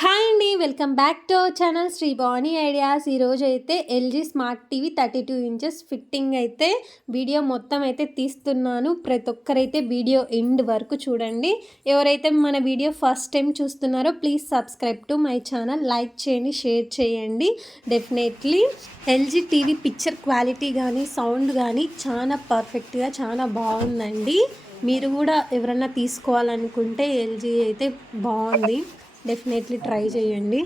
Hi అండి, welcome back to our channel Shri Bhavani ideas. ఈరోజు అయితే LG smart TV 32 inches fitting అయితే వీడియో మొత్తం అయితే తీస్తున్నాను. ప్రతి ఒక్కరైతే వీడియో ఎండ్ వరకు చూడండి. ఎవరైతే మన వీడియో ఫస్ట్ టైం చూస్తున్నారో please subscribe to my channel, like చేయండి, షేర్ చేయండి. Definitely LG TV picture quality కానీ సౌండ్ కానీ చాలా పర్ఫెక్ట్గా చాలా బాగుందండి. మీరు కూడా ఎవరన్నా తీసుకోవాలనుకుంటే ఎల్జీ అయితే బాగుంది, డెఫినెట్లీ ట్రై చేయండి.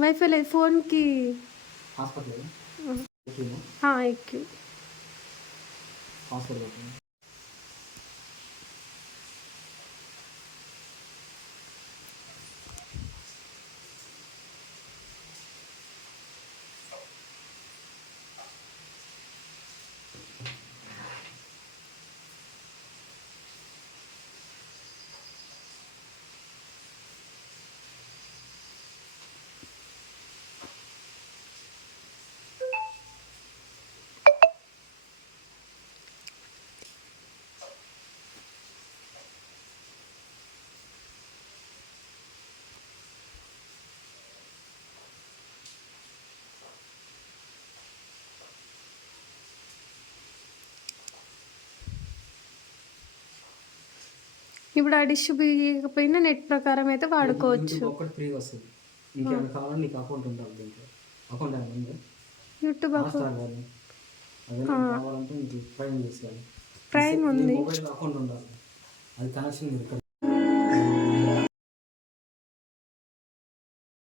వైఫై లేదు ఫోన్కి. ఎక్కి ఇప్పుడు ఆ డిష్ బియ్యకపోయినా నెట్ ప్రకారం అయితే వాడుకోవచ్చు. ఒకటి ఫ్రీ వస్తుంది. ఇంకేమైనా కావాలని నీకు అకౌంట్ ఉండాలి, దీంట్లో అకౌంట్ ఏమైనా ఉంది యూట్యూబ్ అకౌంట్ అదే కావాలంటే నీకు ప్రైమ్ తీసుకోవాలి. ప్రైమ్ ఉంది, మొబైల్ అకౌంట్ ఉండాలి, అది కనెక్షన్